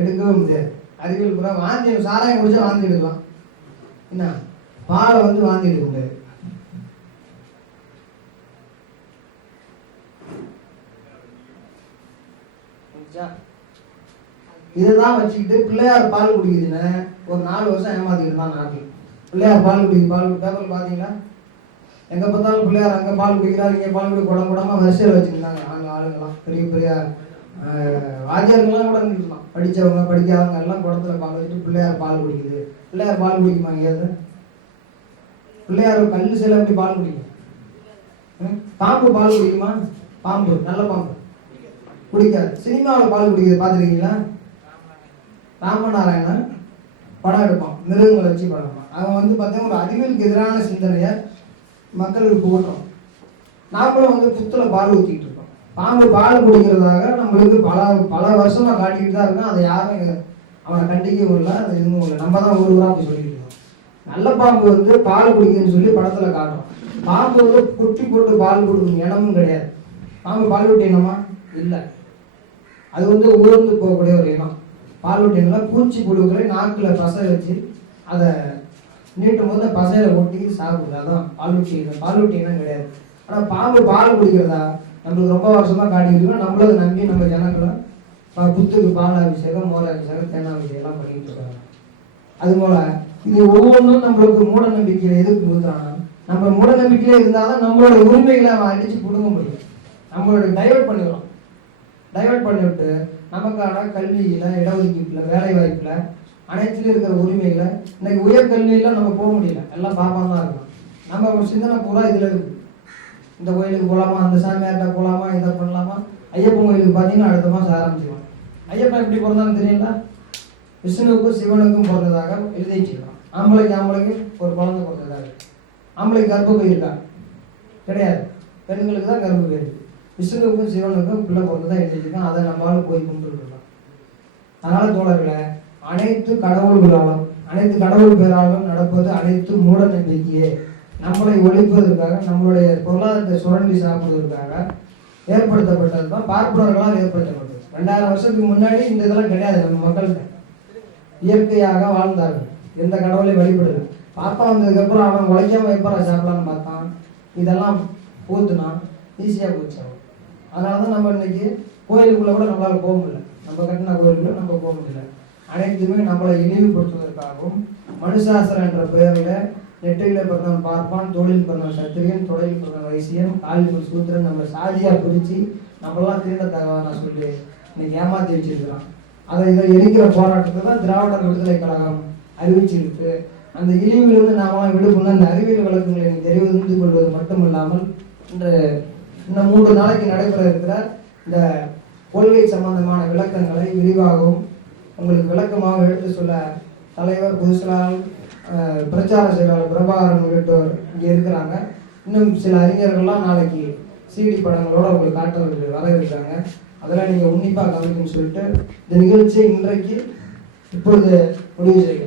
எடுக்கவே முடியாது. அறிவியல் பூரா வாந்தி சாராயம் குடிச்சா வாந்தி எடுக்கலாம். என்ன? பாலை வந்து வாந்தி எடுக்க முடியாது. புரிஞ்சுச்சா? வச்சுக்கிட்டு பிள்ளையார் பால் குடிக்குதுன்னு ஒரு நாலு வருஷம் ஏமாத்திக்கிட்டு தான் நாட்டில். பிள்ளையார் பால் குடிக்குது பால் பேப்பர் பார்த்தீங்களா? எங்கே பார்த்தாலும் பிள்ளையார் அங்கே பால் குடிக்கிறார் இங்கே பால் குடி. குடம் குடமாக வரிசையில் வச்சுருந்தாங்க நாங்கள் ஆளுங்கெல்லாம். பெரிய பெரிய வாத்தியார்கள்லாம் கூட இருந்துருக்கலாம். படித்தவங்க படிக்காதவங்க எல்லாம் குடத்துல பால் வச்சுட்டு பிள்ளையார் பால் குடிக்குது. பிள்ளையார் பால் குடிக்குமா எங்கேயாவது பிள்ளையார் கல் சில அப்படி பால் குடிக்கும்? பாம்பு பால் குடிக்குமா? பாம்பு நல்ல பாம்பு. குடிக்காது. சினிமாவில் பால் குடிக்கிறது பார்த்துருக்கீங்களா? ராமநாராயணன் படம் எடுப்பான். மிருகங்களை வச்சு படம் எடுப்பான். அவன் வந்து பார்த்தீங்கன்னா ஒரு அறிவியலுக்கு எதிரான சிந்தனையை மக்களுக்கு புகட்டுறான் நாமளும் வந்து புத்தில் பால் ஊற்றிக்கிட்டோம் பாம்பு பால் குடிக்கிறதாக நம்மளுக்கு பல பல வருஷமா காட்டிக்கிட்டு தான் இருக்கோம். அதை யாரும் அவனை கண்டிக்கவும் இல்லை அது இன்னும் இல்லை நம்ம தான் ஒரு ஊரா அப்படி சொல்லிட்டு இருக்கோம். நல்ல பாம்பு வந்து பால் குடிக்குதுன்னு சொல்லி படத்துல காட்டும். பாம்பு வந்து குட்டி போட்டு பால் கொடுக்கும் இனமும் கிடையாது. பாம்பு பால் விட்டு இனமா இல்லை. அது வந்து உயர்ந்து போகக்கூடிய ஒரு இனம். பாலூட்டி இனம் பூச்சி புழுக்களை நாக்கில் பசை வச்சு அதை நீட்டும் போது பசையில ஒட்டி சாப்பிடுது. அதான் பாலூட்டி இனம். பாலூட்டி இனம் கிடையாது. ஆனால் பாம்பு பால் குடிக்கிறதா நம்மளுக்கு ரொம்ப வருஷமாக காட்டிக்கிட்டு இருக்கோம் நம்மளும் நம்பி நம்ம ஜனங்களும் ப- புத்துக்கு பால் அபிஷேகம் மோர் அபிஷேகம் தேனாபிஷேகம் அபிஷேகம்லாம் பண்ணிட்டு இருக்காங்க. அது போல இது ஒவ்வொன்றும் நம்மளுக்கு மூட நம்பிக்கையில் எதுக்கு கொடுக்குறான்னா நம்ம மூட நம்பிக்கையாக இருந்தால் தான் நம்மளோட உரிமைகளை அவன் அடித்து கொடுக்க முடியும். நம்மளோட டைவர்ட் பண்ணிடுறோம் டைவர்ட் பண்ணிவிட்டு நமக்கான கல்வியில் இடஒதுக்கீட்டில் வேலை வாய்ப்பில் அனைத்துலேயும் இருக்கிற உரிமைகளை இன்னைக்கு உயர்கல்வியில நம்ம போக முடியல. எல்லாம் பாப்பான் தான் இருக்கும் நம்ம சிந்தனை பூரா இதில் இருக்குது இந்த கோயிலுக்கு போகலாமா அந்த சாமியார்கிட்ட போகலாமா இதை பண்ணலாமா? ஐயப்பன் கோயிலுக்கு பார்த்தீங்கன்னா அடுத்த மாதம் ஆரம்பிச்சிடும் ஐயப்பன் எப்படி பிறந்தான்னு தெரியல. விஷ்ணுவுக்கும் சிவனுக்கும் பிறந்ததாக எழுதி வச்சிருக்கான் ஆம்பளைக்கு ஆம்பளைக்கு ஒரு குழந்தை பிறந்ததாக ஆம்பளைக்கு கர்ப்பப்பை இருக்கா? கிடையாது. பெண்களுக்கு தான் கர்ப்பப்பை இருக்கு. விஷ்ணுவுக்கும் சிவனுக்கும் பிள்ளை பிறந்ததாக எழுதி வச்சிருக்கான் அதை நம்மளால போய் கும்பிட்டுருக்கலாம் அதனால் தோழர்களை அனைத்து கடவுள்களாலும் அனைத்து கடவுள் பேராலும் நடப்பது அனைத்து மூட நம்பிக்கையே. நம்மளை ஒழிப்பதற்காக நம்மளுடைய பொருளாதாரத்தை சுரண்டி சாப்பிடுவதற்காக ஏற்படுத்தப்பட்டது தான் பார்ப்பனர்களால் ஏற்படுத்தப்பட்டது. ரெண்டாயிரம் வருஷத்துக்கு முன்னாடி இந்த இதெல்லாம் கிடையாது நம்ம மக்கள்கிட்ட. இயற்கையாக வாழ்ந்தார்கள். எந்த கடவுளையும் வழிபடுது பாப்பா வந்ததுக்கப்புறம் அவன் உழைக்காம எப்பரா சாப்பிடலான்னு பார்த்தான். இதெல்லாம் பூத்துனான் ஈஸியாக போச்சு அவன். அதனால தான் நம்ம இன்னைக்கு கோயிலுக்குள்ளே கூட நம்மளால போக முடியல. நம்ம கட்டின கோயிலுக்குள்ள நம்ம போக முடியல. அனைத்துமே நம்மளை இழிவுபடுத்துவதற்காகவும் மனுசாசனம் என்ற பெயரில் நெற்றியில பிறந்தவன் பார்ப்பான் தோளில் பிறந்தவன் சத்திரியன் தொடையில் பிறந்தவன் வைசியன் காலில் ஒரு சூத்திரன். நம்ம சாதியா பிரிச்சு நம்மளாம் திருடத்தகவான சொல்லி இன்னைக்கு ஏமாத்தி வச்சிருக்கிறான். அதை இதை எரிக்கிற போராட்டத்தை தான் திராவிட விடுதலை கழகம் அறிவிச்சிருக்கு. அந்த இழிவிலிருந்து நாம விடுபடணும். அந்த அறிவியல் விளக்கங்களை தெரிவித்து கொள்வது மட்டுமில்லாமல் இன்று இந்த மூன்று நாளைக்கு நடைபெற இருக்கிற இந்த கொள்கை சம்பந்தமான விளக்கங்களை விரிவாகவும் உங்களுக்கு விளக்கமாக எடுத்து சொல்ல தலைவர் புதுசலால் பிரச்சார செயலாளர் பிரபாகரன் உள்ளிட்டோர் இங்கே இருக்கிறாங்க. இன்னும் சில அறிஞர்கள்லாம் நாளைக்கு சிடி படங்களோட உங்களுக்கு காட்டுறதுக்கு வர இருக்காங்க. அதெல்லாம் நீங்கள் உன்னிப்பாக கவனிக்கணும்னு சொல்லிட்டு இந்த நிகழ்ச்சியை இன்றைக்கு இப்பொழுது முடிவு செய்கிறேன்.